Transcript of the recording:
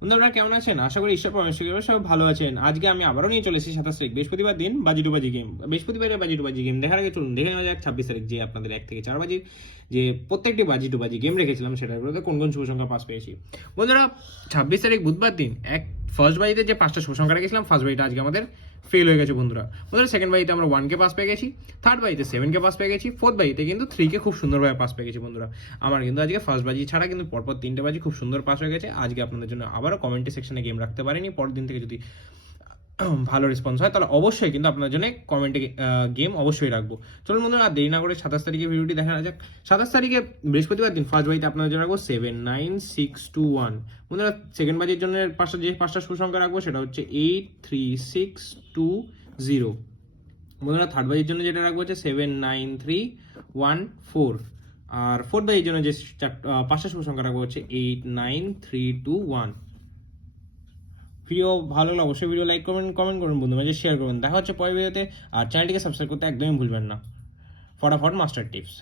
বন্ধুরা কেমন আছেন? আশা করি ঈশ্বর পরমেশ্বর সবাই ভালো আছেন। আজকে আমি আবারও নিয়ে চলে এসেছি 27 তারিখ বৃহস্পতিবার দিন বাজি গেম। বৃহস্পতিবারে বাজি গেম দেখার আগে চলুন দেখে নেওয়া যাক 26 তারিখ যে আপনাদের 1 থেকে 4 বাজি যে প্রত্যেকটি বাজি গেম রেখেছিলাম সেটার মধ্যে কোন কোন শুভ সংখ্যা পাস পেয়েছি। বন্ধুরা 26 তারিখ বুধবার দিন ফার্স্ট বাজিতে যে 5টা শুভ সংখ্যা রেখেছিলাম ফার্স্ট বাজিটা আজকে আমাদের ফেল হয়ে গেছে বন্ধুরা। সেকেন্ড বাজিতে আমরা 1 কে পাস পেয়ে গেছি, থার্ড বাজিতে 7 কে পাস পেয়ে গেছি, ফোর্থ বাজিতে কিন্তু 3 কে খুব সুন্দরভাবে পাস পেয়ে গেছি বন্ধুরা। আমার কিন্তু আজকে ফার্স্ট বাজি ছাড়া কিন্তু পরপর 3টে বাজি খুব সুন্দর পাস হয়ে গেছে। আজকে আপনাদের জন্য আবারও কমেন্ট সেকশনে গেম রাখতে পারিনি, পরের দিন থেকে যদি ভালো রেসপন্স হয় তাহলে অবশ্যই কিন্তু আপনার জন্য কমেন্টে গেম অবশ্যই রাখবো। চলুন বন্ধুরা আর দেরি না করে 27 তারিখে ভিডিওটি দেখা যাক। 27 তারিখে বৃহস্পতিবার দিন ফার্স্ট বাজিতে আপনাদের জন্য রাখবো 79621। বন্ধুরা সেকেন্ড বাজির জন্য পাঁচটা সুসংখ্যা রাখবো সেটা হচ্ছে 83620। বন্ধুরা থার্ড বাজির জন্য যেটা রাখবো হচ্ছে 79314। আর ফোর্থ বাজির জন্য যে 5টা সংখ্যা রাখবো হচ্ছে 89321। ভিডিও ভালো লাগলে অবশ্যই ভিডিও লাইক করবেন, কমেন্ট করবেন, বন্ধু মাঝে শেয়ার করবেন। দেখা হচ্ছে পরের ভিডিওতে। আর চ্যানেলটিকে সাবস্ক্রাইব করতে একদমই ভুলবেন না। ফটাফট মাস্টার টিপস।